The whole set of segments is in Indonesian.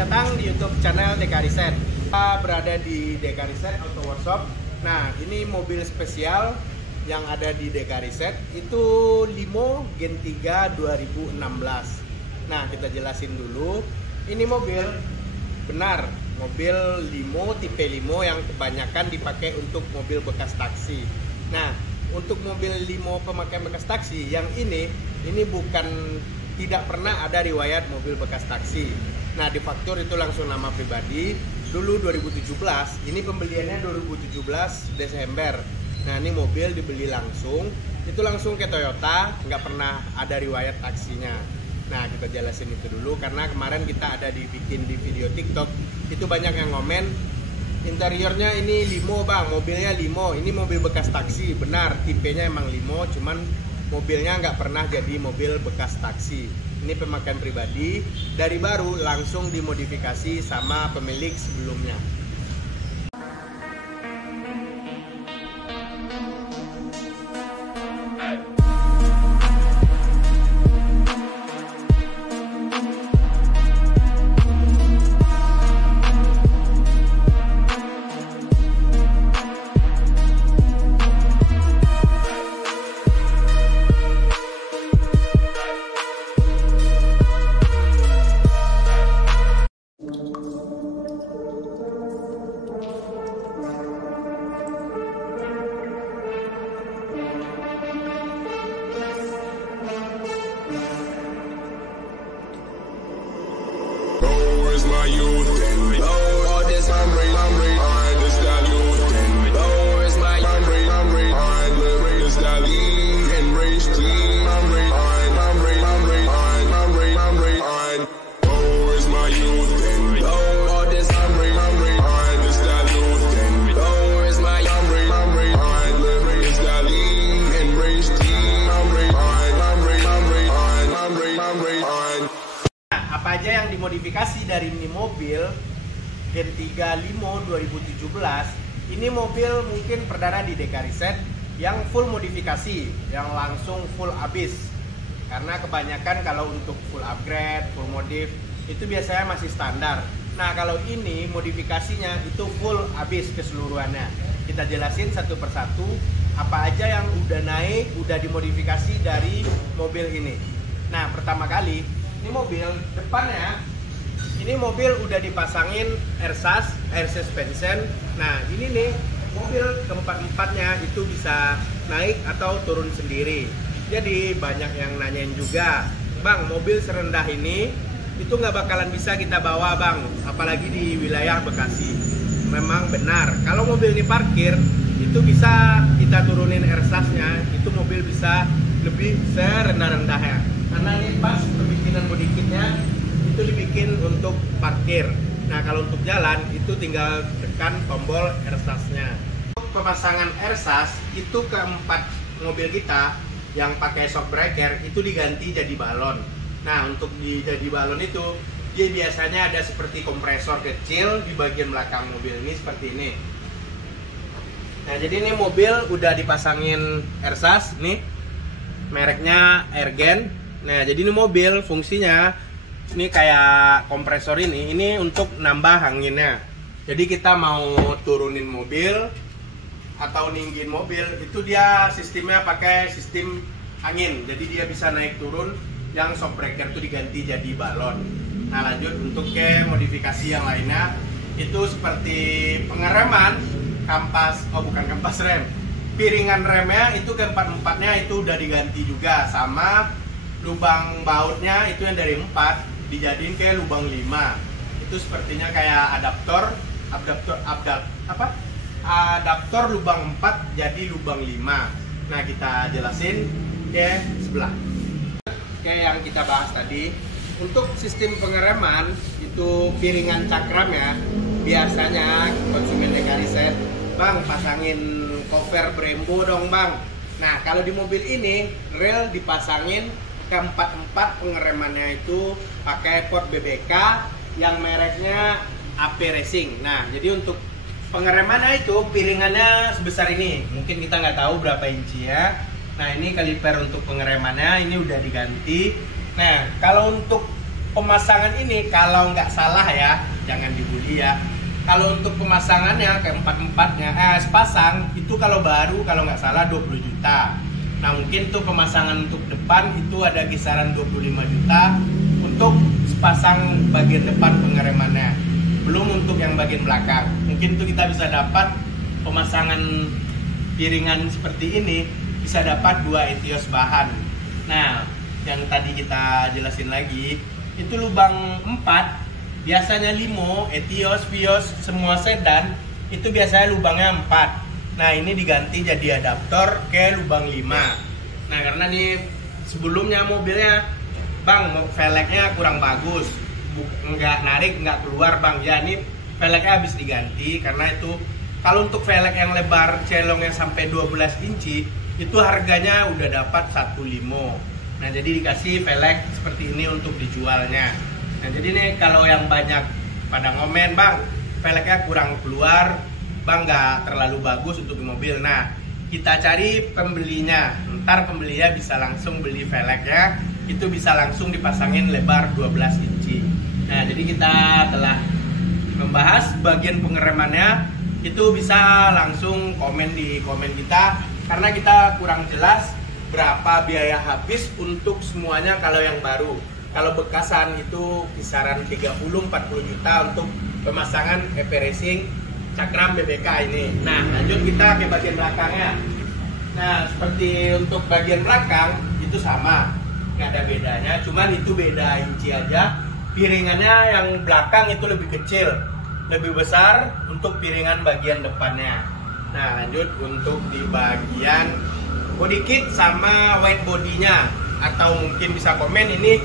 datang di YouTube channel DK Reset. Kita berada di DK Reset Auto Workshop. Nah, ini mobil spesial yang ada di DK Reset itu Limo Gen 3 2016. Nah, kita jelasin dulu. Ini mobil benar mobil Limo tipe Limo yang kebanyakan dipakai untuk mobil bekas taksi. Nah, untuk mobil Limo pemakaian bekas taksi yang ini bukan tidak pernah ada riwayat mobil bekas taksi. Nah, di faktur itu langsung nama pribadi. Dulu 2017, ini pembeliannya 2017 Desember. Nah, ini mobil dibeli langsung, itu langsung ke Toyota, nggak pernah ada riwayat taksinya. Nah, kita jelasin itu dulu karena kemarin kita ada dibikin di video TikTok, itu banyak yang ngomen, interiornya ini Limo bang, mobilnya Limo, ini mobil bekas taksi. Benar, tipenya emang Limo, cuman mobilnya nggak pernah jadi mobil bekas taksi. Ini pemakaian pribadi, dari baru langsung dimodifikasi sama pemilik sebelumnya. My youth and all this hungry, I understand youth and low is my hungry, I live is that lean and rage team, hungry, I low is my youth and all this hungry, I understand youth and low is my hungry, I live is that lean and rage team, hungry, Apa aja yang dimodifikasi dari ini mobil Gen 3 Limo 2017? Ini mobil mungkin perdana di DK Reset yang full modifikasi, yang langsung full habis. Karena kebanyakan kalau untuk full upgrade, full modif itu biasanya masih standar. Nah, kalau ini modifikasinya itu full habis keseluruhannya. Kita jelasin satu persatu apa aja yang udah naik, udah dimodifikasi dari mobil ini. Nah, pertama kali ini mobil depannya, ini mobil udah dipasangin airsas, air suspension. Nah, ini nih mobil keempat-empatnya itu bisa naik atau turun sendiri. Jadi banyak yang nanyain juga, bang, mobil serendah ini itu nggak bakalan bisa kita bawa bang, apalagi di wilayah Bekasi. Memang benar, kalau mobil ini parkir itu bisa kita turunin airsasnya, itu mobil bisa lebih serendah-rendahnya. Karena ini pas pembikinan body kitnya itu dibikin untuk parkir. Nah, kalau untuk jalan itu tinggal tekan tombol airsasnya. Untuk pemasangan airsas itu keempat mobil kita yang pakai shock breaker itu diganti jadi balon. Nah, untuk jadi balon itu dia biasanya ada seperti kompresor kecil di bagian belakang mobil ini seperti ini. Nah, jadi ini mobil udah dipasangin airsas nih, mereknya Airgen. Nah, jadi ini mobil fungsinya ini kayak kompresor ini untuk nambah anginnya. Jadi kita mau turunin mobil atau ninggin mobil itu dia sistemnya pakai sistem angin. Jadi dia bisa naik turun, yang shock breaker itu diganti jadi balon. Nah, lanjut untuk ke modifikasi yang lainnya itu seperti pengereman, bukan kampas rem. Piringan remnya itu keempat-empatnya itu udah diganti juga, sama lubang bautnya itu yang dari 4 dijadiin kayak lubang 5. Itu sepertinya kayak adaptor lubang 4 jadi lubang 5. Nah, kita jelasin ke sebelah. Kayak yang kita bahas tadi, untuk sistem pengereman itu piringan cakramnya biasanya konsumen DK Reset, bang pasangin cover Brembo dong bang. Nah, kalau di mobil ini rel dipasangin keempat-empat pengeremannya itu pakai port BBK yang mereknya AP Racing. Nah, jadi untuk pengeremannya itu piringannya sebesar ini. Mungkin kita nggak tahu berapa inci ya. Nah, ini kaliper untuk pengeremannya ini udah diganti. Nah, kalau untuk pemasangan ini kalau nggak salah ya, jangan dibully ya. Kalau untuk pemasangannya keempat-empatnya sepasang itu kalau baru kalau nggak salah 20 juta. Nah mungkin tuh pemasangan untuk depan itu ada kisaran 25 juta untuk sepasang bagian depan pengeremannya. Belum untuk yang bagian belakang. Mungkin tuh kita bisa dapat pemasangan piringan seperti ini bisa dapat 2 etios bahan. Nah yang tadi kita jelasin lagi itu lubang 4 biasanya limo, etios, vios, semua sedan itu biasanya lubangnya 4. Nah ini diganti jadi adaptor ke lubang 5. Nah karena nih sebelumnya mobilnya bang velgnya kurang bagus, nggak narik, nggak keluar bang, ya ini velgnya habis diganti. Karena itu kalau untuk velg yang lebar celongnya sampai 12 inci itu harganya udah dapat 1,5. Nah jadi dikasih velg seperti ini untuk dijualnya. Nah jadi nih kalau yang banyak pada ngomen bang velgnya kurang keluar bang, nggak terlalu bagus untuk di mobil. Nah kita cari pembelinya, ntar pembelinya bisa langsung beli velgnya, itu bisa langsung dipasangin lebar 12 inci. Nah jadi kita telah membahas bagian pengeremannya, itu bisa langsung komen di komen kita karena kita kurang jelas berapa biaya habis untuk semuanya kalau yang baru. Kalau bekasan itu kisaran 30-40 juta untuk pemasangan EP Racing cakram BBK ini. Nah lanjut kita ke bagian belakangnya. Nah seperti untuk bagian belakang itu sama, nggak ada bedanya, cuman itu beda inci aja. Piringannya yang belakang itu lebih kecil, lebih besar untuk piringan bagian depannya. Nah lanjut untuk di bagian body kit sama white bodinya, atau mungkin bisa komen ini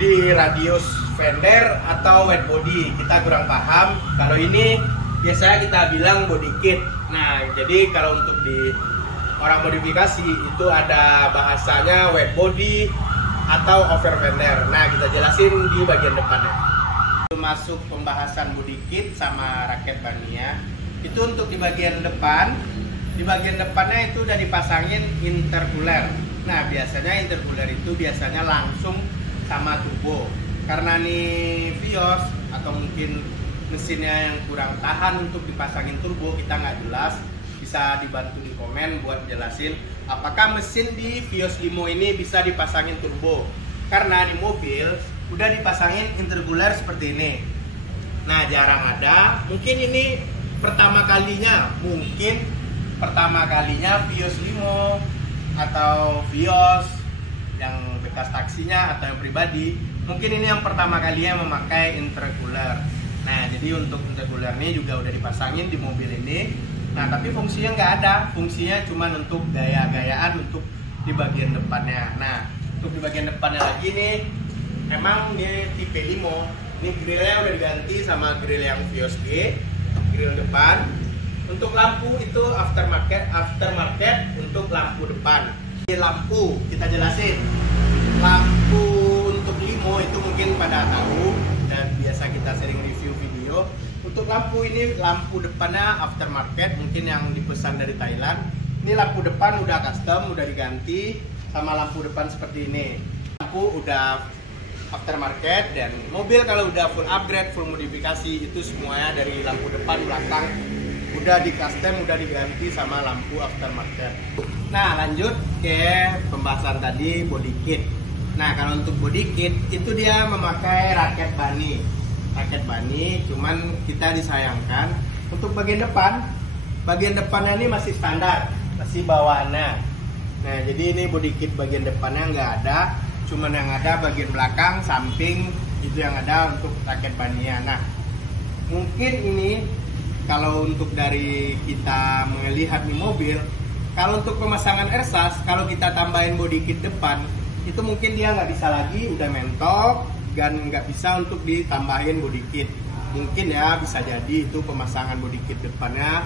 di radius fender atau white body, kita kurang paham. Kalau ini biasanya kita bilang body kit. Nah jadi kalau untuk di orang modifikasi itu ada bahasanya white body atau over fender. Nah kita jelasin di bagian depannya. Masuk pembahasan body kit sama raket bannya. Itu untuk di bagian depan. Di bagian depannya itu udah dipasangin intercooler. Nah biasanya intercooler itu biasanya langsung sama turbo. Karena nih Vios atau mungkin mesinnya yang kurang tahan untuk dipasangin turbo, kita nggak jelas. Bisa dibantu di komen buat jelasin apakah mesin di Vios Limo ini bisa dipasangin turbo. Karena di mobil udah dipasangin intercooler seperti ini. Nah jarang ada, mungkin ini pertama kalinya Vios Limo atau Vios yang bekas taksinya atau yang pribadi, mungkin ini yang pertama kalinya memakai intercooler. Nah jadi untuk intercooler ini juga udah dipasangin di mobil ini. Nah tapi fungsinya nggak ada, fungsinya cuma untuk gaya-gayaan untuk di bagian depannya. Nah untuk di bagian depannya lagi nih, emang ini tipe Limo, ini grillnya udah diganti sama grill yang Vios G, grill depan. Untuk lampu itu aftermarket untuk lampu depan. Ini lampu kita jelasin. Lampu untuk Limo itu mungkin pada tahu dan biasa kita sering review video. Untuk lampu ini, lampu depannya aftermarket, mungkin yang dipesan dari Thailand. Ini lampu depan udah custom, udah diganti sama lampu depan seperti ini. Lampu udah aftermarket, dan mobil kalau udah full upgrade, full modifikasi itu semuanya dari lampu depan, belakang udah di custom, udah diganti sama lampu aftermarket. Nah lanjut ke pembahasan tadi body kit. Nah kalau untuk body kit itu dia memakai raket bani. Raket bani, cuman kita disayangkan untuk bagian depannya ini masih standar, masih bawaannya. Nah jadi ini body kit bagian depannya nggak ada, cuman yang ada bagian belakang, samping itu yang ada untuk raket baninya. Nah mungkin ini kalau untuk dari kita melihat di mobil, kalau untuk pemasangan ersas, kalau kita tambahin body kit depan itu mungkin dia nggak bisa lagi, udah mentok dan nggak bisa untuk ditambahin body kit. Mungkin ya bisa jadi itu pemasangan body kit depannya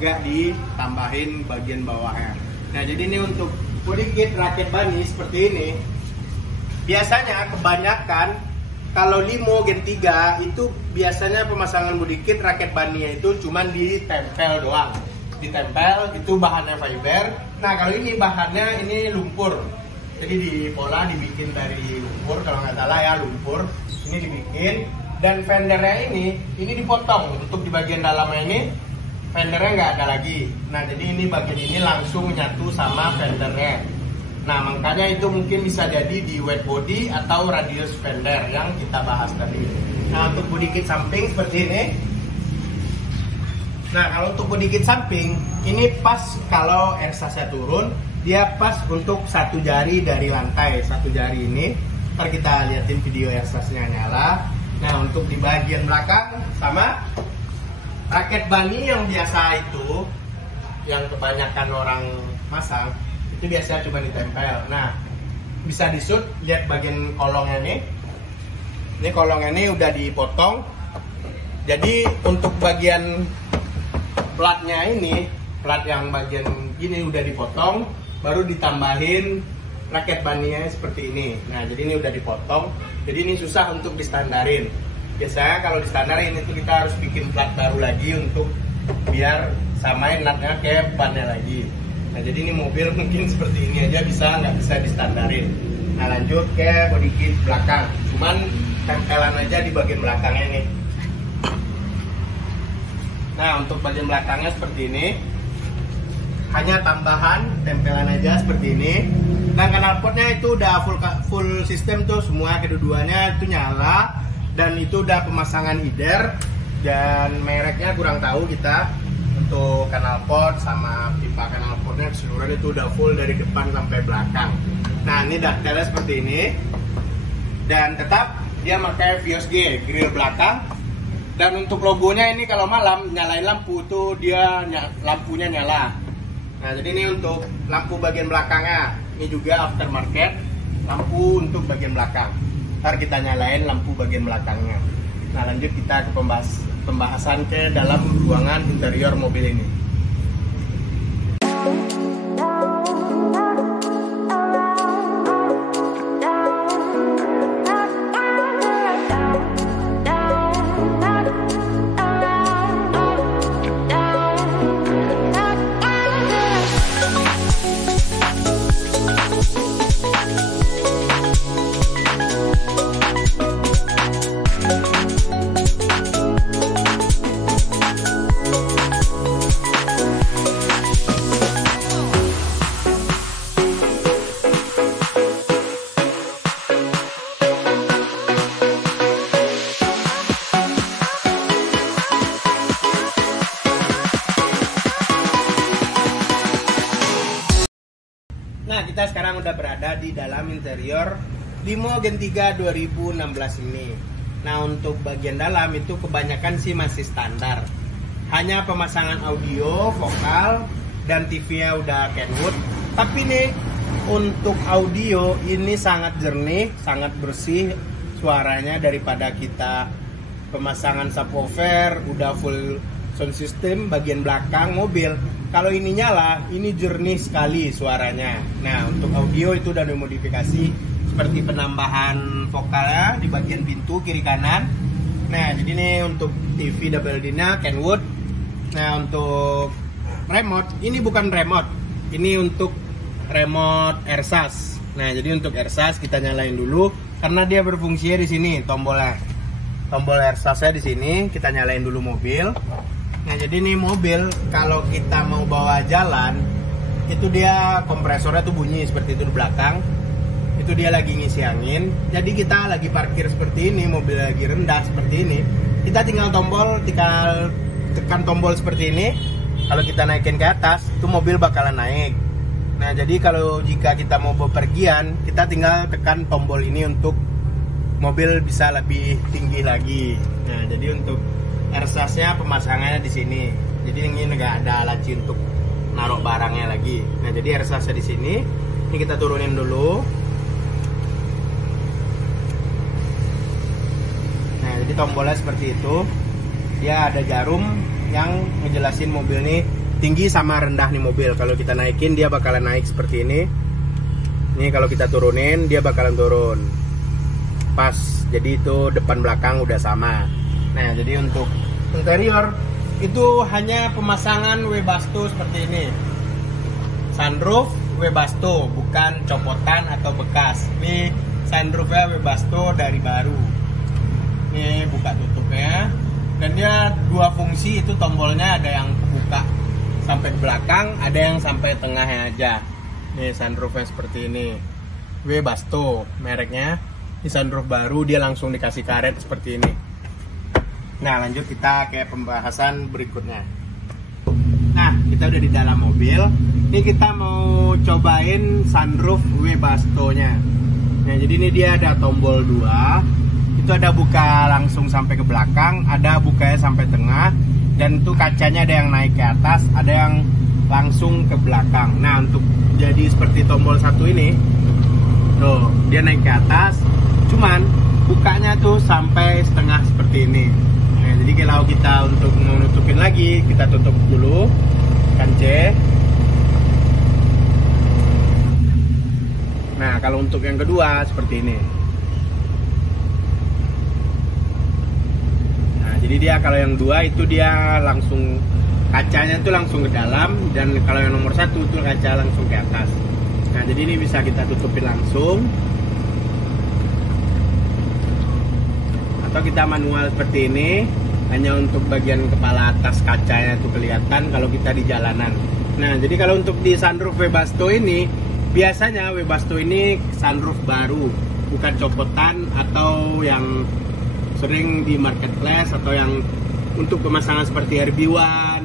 nggak ditambahin bagian bawahnya. Nah jadi ini untuk body kit raket bani seperti ini, biasanya kebanyakan kalau Limo Gen 3 itu biasanya pemasangan body kit raket baninya itu cuman ditempel doang. Ditempel itu bahannya fiber. Nah kalau ini bahannya ini lumpur. Jadi di pola dibikin dari lumpur, kalau nggak salah ya lumpur. Ini dibikin dan fendernya ini dipotong untuk di bagian dalamnya ini. Fendernya nggak ada lagi. Nah, jadi ini bagian ini langsung nyatu sama fendernya. Nah, makanya itu mungkin bisa jadi di wet body atau radius fender yang kita bahas tadi. Nah, untuk body kit samping seperti ini. Nah, kalau untuk body kit samping, ini pas kalau ersasnya turun, dia pas untuk satu jari dari lantai, satu jari ini. Ntar kita liatin video ersasnya nyala. Nah, untuk di bagian belakang sama raket bani yang biasa itu, yang kebanyakan orang masang, itu biasanya cuma ditempel. Nah, bisa disut, lihat bagian kolongnya nih. Ini kolongnya ini udah dipotong. Jadi untuk bagian platnya ini, plat yang bagian gini udah dipotong, baru ditambahin raket baninya seperti ini. Nah, jadi ini udah dipotong. Jadi ini susah untuk distandarin. Biasanya kalau distandarin itu kita harus bikin plat baru lagi untuk biar samain nutnya kayak bannya lagi. Nah, jadi ini mobil mungkin seperti ini aja nggak bisa distandarin. Nah, lanjut ke body kit belakang. Cuman tempelan aja di bagian belakangnya nih. Nah, untuk bagian belakangnya seperti ini. Hanya tambahan tempelan aja seperti ini. Dan knalpotnya itu udah full sistem tuh, semua kedua-duanya itu nyala. Dan itu udah pemasangan IDER. Dan mereknya kurang tahu kita. Untuk knalpot sama pipa knalpotnya keseluruhan itu udah full dari depan sampai belakang. Nah, ini detailnya seperti ini. Dan tetap dia pakai Vios G, grill belakang. Dan untuk logonya ini kalau malam nyalain lampu tuh dia lampunya nyala. Nah, jadi ini untuk lampu bagian belakangnya. Ini juga aftermarket lampu untuk bagian belakang. Ntar kita nyalain lampu bagian belakangnya. Nah, lanjut kita ke pembahasan ke dalam ruangan interior mobil ini. Nah, kita sekarang udah berada di dalam interior Limo Gen 3 2016 ini. Nah, untuk bagian dalam itu kebanyakan sih masih standar. Hanya pemasangan audio, vokal, dan TV-nya udah Kenwood. Tapi nih, untuk audio ini sangat jernih, sangat bersih suaranya daripada kita pemasangan subwoofer, udah full sound system bagian belakang mobil. Kalau ini nyala, ini jernih sekali suaranya. Nah, untuk audio itu udah dimodifikasi seperti penambahan vokalnya di bagian pintu kiri kanan. Nah, jadi ini untuk TV double D-nya Kenwood. Nah, untuk remote, ini bukan remote. Ini untuk remote ersas. Nah, jadi untuk ersas kita nyalain dulu karena dia berfungsinya di sini tombolnya. Tombol ersasnya di sini, kita nyalain dulu mobil. Nah, jadi ini mobil kalau kita mau bawa jalan itu dia kompresornya tuh bunyi seperti itu di belakang. Itu dia lagi ngisi angin. Jadi kita lagi parkir seperti ini, mobil lagi rendah seperti ini. Kita tinggal tekan tombol seperti ini. Kalau kita naikin ke atas, itu mobil bakalan naik. Nah, jadi kalau jika kita mau bepergian, kita tinggal tekan tombol ini untuk mobil bisa lebih tinggi lagi. Nah, jadi untuk ersasnya pemasangannya di sini. Jadi ini nggak ada laci untuk naruh barangnya lagi. Nah, jadi ersasnya di sini. Ini kita turunin dulu. Nah, jadi tombolnya seperti itu. Dia ada jarum yang ngejelasin mobil ini tinggi sama rendah nih mobil. Kalau kita naikin dia bakalan naik seperti ini. Ini kalau kita turunin dia bakalan turun. Pas. Jadi itu depan belakang udah sama. Nah, jadi untuk interior itu hanya pemasangan Webasto seperti ini. Sunroof Webasto, bukan copotan atau bekas. Ini sunroofnya Webasto dari baru. Ini buka tutupnya, dan dia dua fungsi, itu tombolnya ada yang buka sampai belakang, ada yang sampai tengahnya aja. Nih sunroofnya seperti ini, Webasto mereknya. Ini sunroof baru, dia langsung dikasih karet seperti ini. Nah lanjut kita ke pembahasan berikutnya. Nah kita udah di dalam mobil. Ini kita mau cobain sunroof Webasto nya. Nah jadi ini dia ada tombol 2. Itu ada buka langsung sampai ke belakang, ada bukanya sampai tengah, dan itu kacanya ada yang naik ke atas, ada yang langsung ke belakang. Nah untuk jadi seperti tombol 1 ini, tuh dia naik ke atas, cuman bukanya tuh sampai setengah seperti ini. Nah jadi kalau kita untuk menutupin lagi, kita tutup dulu kan C. Nah kalau untuk yang kedua seperti ini. Nah jadi dia kalau yang 2 itu dia langsung kacanya itu langsung ke dalam, dan kalau yang nomor 1 itu kaca langsung ke atas. Nah jadi ini bisa kita tutupin langsung, atau kita manual seperti ini, hanya untuk bagian kepala atas kacanya itu kelihatan kalau kita di jalanan. Nah jadi kalau untuk di sunroof Webasto ini, biasanya Webasto ini sunroof baru, bukan copotan atau yang sering di marketplace, atau yang untuk pemasangan seperti RB1,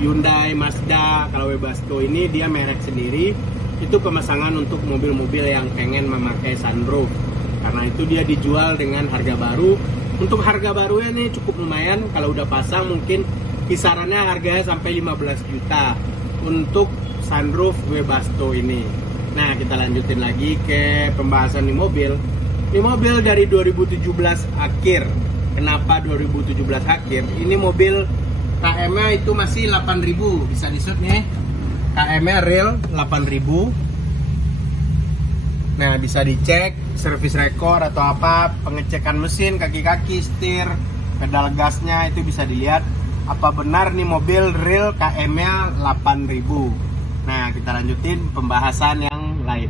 Hyundai, Mazda. Kalau Webasto ini dia merek sendiri, itu pemasangan untuk mobil-mobil yang pengen memakai sunroof, karena itu dia dijual dengan harga baru. Untuk harga barunya nih cukup lumayan, kalau udah pasang mungkin kisarannya harganya sampai 15 juta untuk sunroof Webasto ini. Nah kita lanjutin lagi ke pembahasan di mobil. Ini mobil dari 2017 akhir. Kenapa 2017 akhir? Ini mobil KM-nya itu masih 8.000, bisa disut nih. KM-nya real 8.000. Nah bisa dicek service record atau apa, pengecekan mesin, kaki-kaki, setir, pedal gasnya, itu bisa dilihat apa benar nih mobil real KM-nya 8.000. Nah kita lanjutin pembahasan yang lain.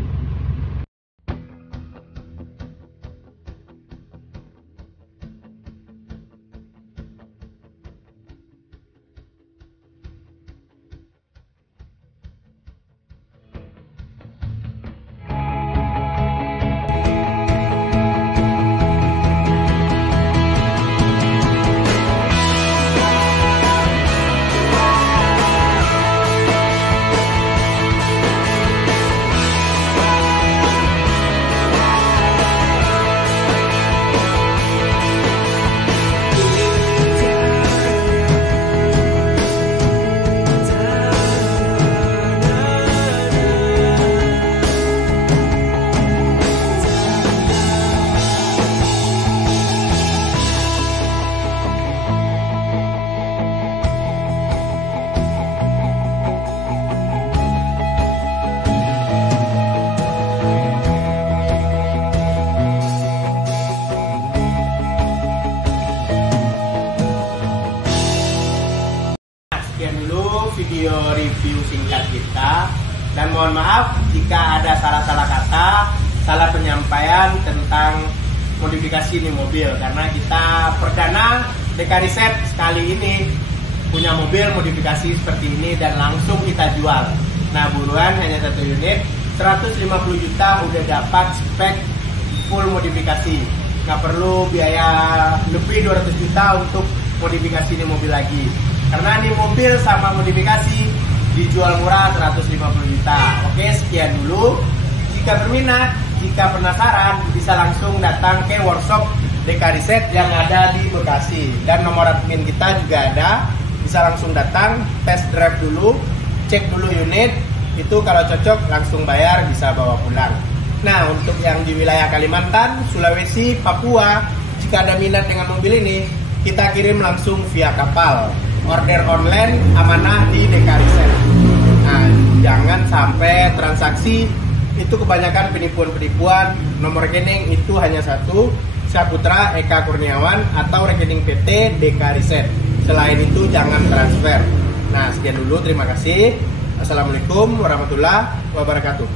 Video review singkat kita, dan mohon maaf jika ada salah-salah kata, salah penyampaian tentang modifikasi ini mobil, karena kita perdana Dekariset sekali ini punya mobil modifikasi seperti ini dan langsung kita jual. Nah buruan, hanya 1 unit 150 juta udah dapat spek full modifikasi, nggak perlu biaya lebih 200 juta untuk modifikasi ini mobil lagi. Karena ini mobil sama modifikasi dijual murah 150 juta. Oke, sekian dulu. Jika berminat, jika penasaran, bisa langsung datang ke workshop Dekariset yang ada di Bekasi. Dan nomor admin kita juga ada. Bisa langsung datang, test drive dulu, cek dulu unit. Itu kalau cocok langsung bayar, bisa bawa pulang. Nah, untuk yang di wilayah Kalimantan, Sulawesi, Papua, jika ada minat dengan mobil ini, kita kirim langsung via kapal. Order online amanah di Dekariset. Nah, jangan sampai transaksi itu kebanyakan penipuan-penipuan. Nomor rekening itu hanya satu, Saputra Eka Kurniawan, atau rekening PT Dekariset. Selain itu jangan transfer. Nah, sekian dulu, terima kasih. Assalamualaikum warahmatullahi wabarakatuh.